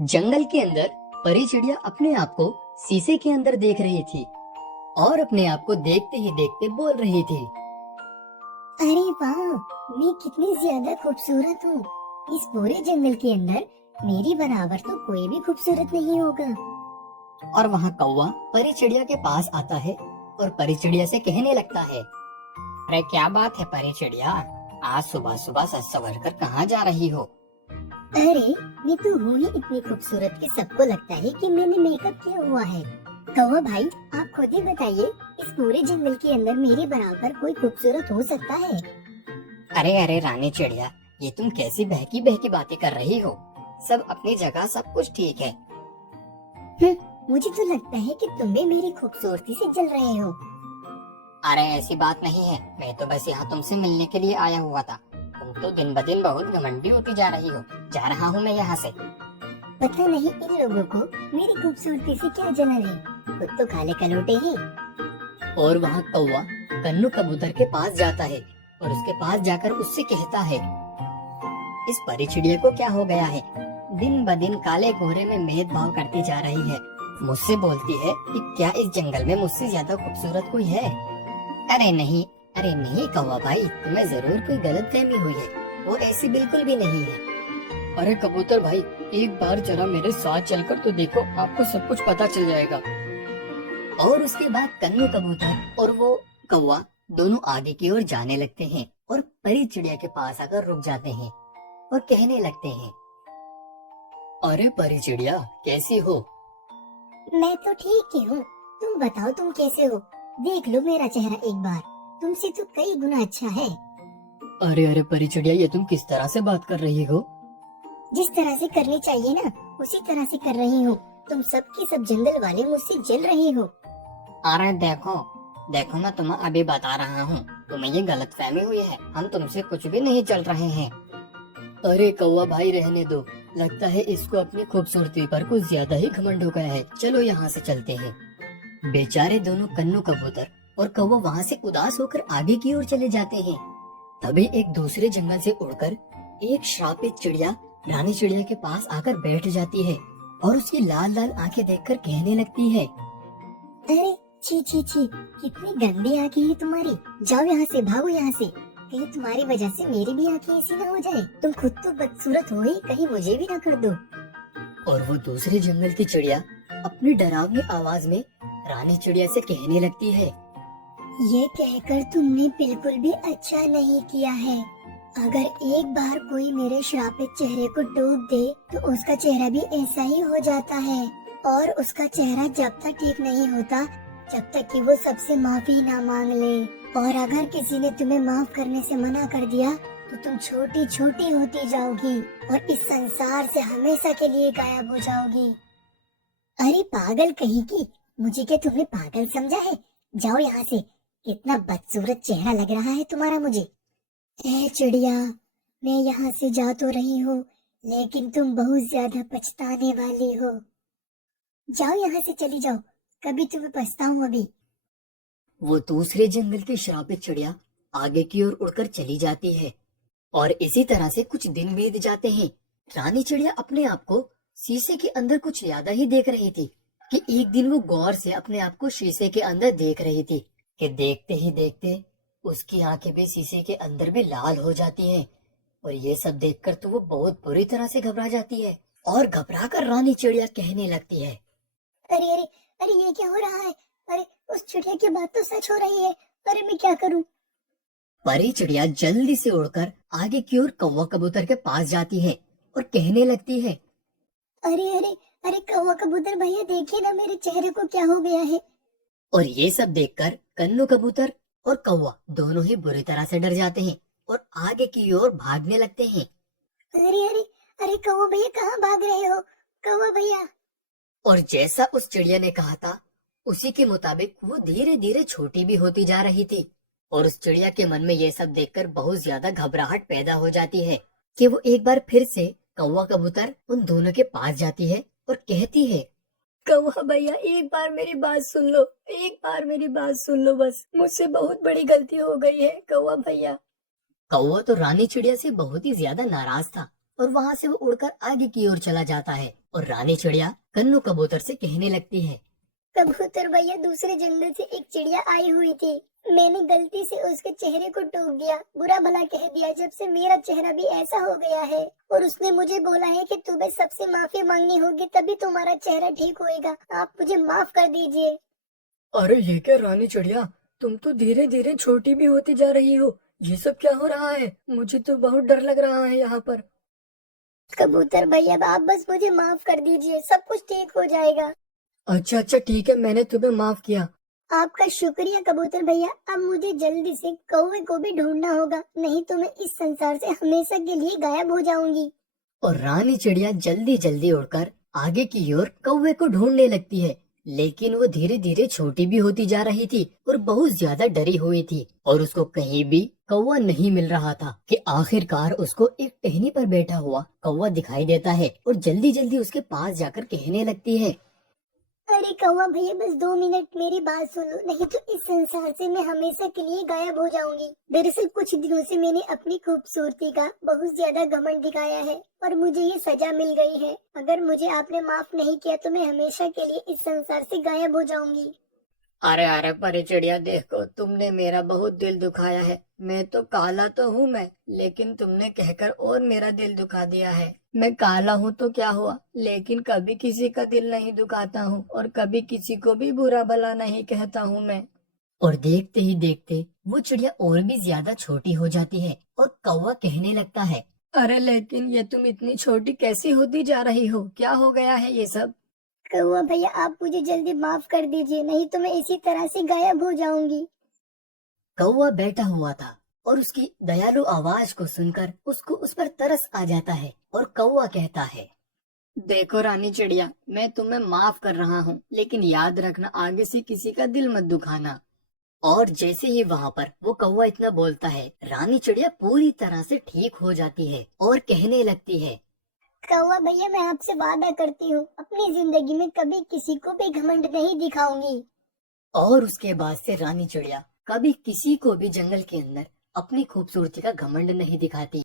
जंगल के अंदर परी चिड़िया अपने आप को शीशे के अंदर देख रही थी और अपने आप को देखते ही देखते बोल रही थी। अरे वाह, मैं कितनी ज्यादा खूबसूरत हूँ। इस पूरे जंगल के अंदर मेरी बराबर तो कोई भी खूबसूरत नहीं होगा। और वहाँ कौवा परी चिड़िया के पास आता है और परी चिड़िया से कहने लगता है, अरे क्या बात है परी चिड़िया, आज सुबह सुबह सज संवर कर कहाँ जा रही हो? अरे मैं तो हूँ ही इतनी खूबसूरत कि सबको लगता है कि मैंने मेकअप किया हुआ है। कौवा भाई, आप खुद ही बताइए, इस पूरे जंगल के अंदर मेरे बराबर कोई खूबसूरत हो सकता है? अरे अरे रानी चिड़िया, ये तुम कैसी बहकी बहकी बातें कर रही हो? सब अपनी जगह, सब कुछ ठीक है। मुझे तो लगता है कि तुम भी मेरी खूबसूरती से जल रहे हो। अरे ऐसी बात नहीं है, मैं तो बस यहाँ तुमसे मिलने के लिए आया हुआ था। तुम तो दिन ब दिन बहुत घमंडी होती जा रही हो। जा रहा हूँ मैं यहाँ से। पता नहीं इन लोगों को मेरी खूबसूरती से क्या जलन है, खुद तो काले कलोटे हैं। और वहाँ कौवा कन्नू कबूतर के पास जाता है और उसके पास जाकर उससे कहता है, इस परी चिड़िया को क्या हो गया है? दिन ब दिन काले गोरे में भेदभाव करती जा रही है। मुझसे बोलती है कि क्या इस जंगल में मुझसे ज्यादा खूबसूरत कोई है? अरे नहीं, अरे नहीं कौवा भाई, तुम्हें जरूर कोई गलतफहमी हुई है। वो ऐसी बिल्कुल भी नहीं है। अरे कबूतर भाई, एक बार जरा मेरे साथ चलकर तो देखो, आपको सब कुछ पता चल जाएगा। और उसके बाद कन्नू कबूतर और वो कौवा दोनों आगे की ओर जाने लगते हैं और परी चिड़िया के पास आकर रुक जाते हैं और कहने लगते हैं, अरे परी चिड़िया, कैसी हो? मैं तो ठीक ही हूँ, तुम बताओ तुम कैसे हो? देख लो मेरा चेहरा एक बार, तुमसे तो कई गुना अच्छा है। अरे अरे परी चिड़िया, ये तुम किस तरह से बात कर रही हो? जिस तरह से करनी चाहिए ना, उसी तरह से कर रही हूँ। तुम सबके सब जंगल वाले मुझसे जल रहे हो। अरे देखो देखो, मैं तुम्हें अभी बता रहा हूँ, तुम्हें ये गलतफहमी हुई है। हम तुमसे कुछ भी नहीं चल रहे हैं। अरे कौवा भाई, रहने दो। लगता है इसको अपनी खूबसूरती पर कुछ ज्यादा ही घमंड हो गया है। चलो यहाँ से चलते हैं। बेचारे दोनों कन्नू कबूतर और कौवा वहाँ से उदास होकर आगे की ओर चले जाते हैं। तभी एक दूसरे जंगल से उड़कर एक श्रापित चिड़िया रानी चिड़िया के पास आकर बैठ जाती है और उसकी लाल लाल आंखें देखकर कहने लगती है, अरे छी छी छी, कितनी गंदी आंखें हैं तुम्हारी। जाओ यहाँ से, भागो यहाँ से। कहीं तुम्हारी वजह से मेरी भी आंखें ऐसी ना हो जाए। तुम खुद तो बदसूरत हो ही, कहीं मुझे भी ना कर दो। और वो दूसरे जंगल की चिड़िया अपनी डरावनी आवाज में रानी चिड़िया से कहने लगती है, ये कहकर तुमने बिल्कुल भी अच्छा नहीं किया है। अगर एक बार कोई मेरे श्रापित चेहरे को डूब दे तो उसका चेहरा भी ऐसा ही हो जाता है। और उसका चेहरा जब तक ठीक नहीं होता, जब तक कि वो सबसे माफी ना मांग ले। और अगर किसी ने तुम्हें माफ करने से मना कर दिया तो तुम छोटी छोटी होती जाओगी और इस संसार से हमेशा के लिए गायब हो जाओगी। अरे पागल कहीं की, मुझे क्या तुमने पागल समझा है? जाओ यहाँ से, कितना बदसूरत चेहरा लग रहा है तुम्हारा मुझे। ए चिड़िया, मैं यहाँ से जा तो रही हूँ, लेकिन तुम बहुत ज्यादा पछताने वाली हो। जाओ यहाँ से, चली जाओ, कभी तुम्हें पछताऊं अभी। वो दूसरे जंगल की श्रापित चिड़िया आगे की ओर उड़कर चली जाती है। और इसी तरह से कुछ दिन बीत जाते हैं। रानी चिड़िया अपने आप को शीशे के अंदर कुछ ज्यादा ही देख रही थी कि एक दिन वो गौर से अपने आप को शीशे के अंदर देख रही थी कि देखते ही देखते उसकी आंखें भी शीशे के अंदर भी लाल हो जाती हैं। और ये सब देखकर तो वो बहुत बुरी तरह से घबरा जाती है और घबरा कर रानी चिड़िया कहने लगती है, अरे अरे अरे, ये क्या हो रहा है? अरे उस चिड़िया की बात तो सच हो रही है। अरे मैं क्या करूं? परी चिड़िया जल्दी से उड़कर आगे की ओर कौवा कबूतर के पास जाती है और कहने लगती है, अरे अरे अरे, कौवा कबूतर भैया, देखिए ना मेरे चेहरे को क्या हो गया है। और ये सब देखकर कन्नू कबूतर और कौवा दोनों ही बुरी तरह से डर जाते हैं और आगे की ओर भागने लगते हैं। अरे अरे अरे, कौवा भैया कहाँ भाग रहे हो? कौवा भैया। और जैसा उस चिड़िया ने कहा था, उसी के मुताबिक वो धीरे धीरे छोटी भी होती जा रही थी। और उस चिड़िया के मन में ये सब देखकर बहुत ज्यादा घबराहट पैदा हो जाती है कि वो एक बार फिर से कौवा कबूतर उन दोनों के पास जाती है और कहती है, कौवा भैया, एक बार मेरी बात सुन लो, एक बार मेरी बात सुन लो, बस मुझसे बहुत बड़ी गलती हो गई है कौवा भैया। कौवा तो रानी चिड़िया से बहुत ही ज्यादा नाराज था और वहाँ से वो उड़कर आगे की ओर चला जाता है। और रानी चिड़िया कन्नू कबूतर से कहने लगती है, कबूतर भैया, दूसरे जंगल से एक चिड़िया आई हुई थी। मैंने गलती से उसके चेहरे को टोक दिया, बुरा भला कह दिया। जब से मेरा चेहरा भी ऐसा हो गया है। और उसने मुझे बोला है कि तुम्हें सबसे माफी मांगनी होगी, तभी तुम्हारा चेहरा ठीक होएगा। आप मुझे माफ कर दीजिए। अरे ये क्या रानी चिड़िया, तुम तो धीरे धीरे छोटी भी होती जा रही हो। ये सब क्या हो रहा है? मुझे तो बहुत डर लग रहा है यहाँ पर। कबूतर भैया, आप बस मुझे माफ कर दीजिए, सब कुछ ठीक हो जाएगा। अच्छा अच्छा ठीक है, मैंने तुम्हें माफ किया। आपका शुक्रिया कबूतर भैया। अब मुझे जल्दी से कौवे को भी ढूंढना होगा, नहीं तो मैं इस संसार से हमेशा के लिए गायब हो जाऊंगी। और रानी चिड़िया जल्दी जल्दी उड़कर आगे की ओर कौवे को ढूंढने लगती है। लेकिन वो धीरे धीरे छोटी भी होती जा रही थी और बहुत ज्यादा डरी हुई थी और उसको कहीं भी कौवा नहीं मिल रहा था कि आखिरकार उसको एक टहनी पर बैठा हुआ कौवा दिखाई देता है और जल्दी जल्दी उसके पास जाकर कहने लगती है, अरे कौवा भैया, बस 2 मिनट मेरी बात सुनो, नहीं तो इस संसार से मैं हमेशा के लिए गायब हो जाऊंगी। दरअसल कुछ दिनों से मैंने अपनी खूबसूरती का बहुत ज्यादा घमंड दिखाया है और मुझे ये सजा मिल गई है। अगर मुझे आपने माफ नहीं किया तो मैं हमेशा के लिए इस संसार से गायब हो जाऊंगी। अरे अरे परी चिड़िया, देखो तुमने मेरा बहुत दिल दुखाया है। मैं तो काला तो हूँ मैं, लेकिन तुमने कहकर और मेरा दिल दुखा दिया है। मैं काला हूँ तो क्या हुआ, लेकिन कभी किसी का दिल नहीं दुखाता हूँ और कभी किसी को भी बुरा भला नहीं कहता हूँ मैं। और देखते ही देखते वो चिड़िया और भी ज्यादा छोटी हो जाती है और कौवा कहने लगता है, अरे लेकिन ये तुम इतनी छोटी कैसी होती जा रही हो? क्या हो गया है ये सब? कौवा भैया, आप मुझे जल्दी माफ कर दीजिए, नहीं तो मैं इसी तरह से गायब हो जाऊंगी। कौवा बैठा हुआ था और उसकी दयालु आवाज को सुनकर उसको उस पर तरस आ जाता है और कौवा कहता है, देखो रानी चिड़िया, मैं तुम्हें माफ कर रहा हूँ, लेकिन याद रखना आगे से किसी का दिल मत दुखाना। और जैसे ही वहाँ पर वो कौवा इतना बोलता है, रानी चिड़िया पूरी तरह से ठीक हो जाती है और कहने लगती है, कौवा भैया, मैं आपसे वादा करती हूँ, अपनी जिंदगी में कभी किसी को भी घमंड नहीं दिखाऊंगी। और उसके बाद से रानी चिड़िया कभी किसी को भी जंगल के अंदर अपनी खूबसूरती का घमंड नहीं दिखाती।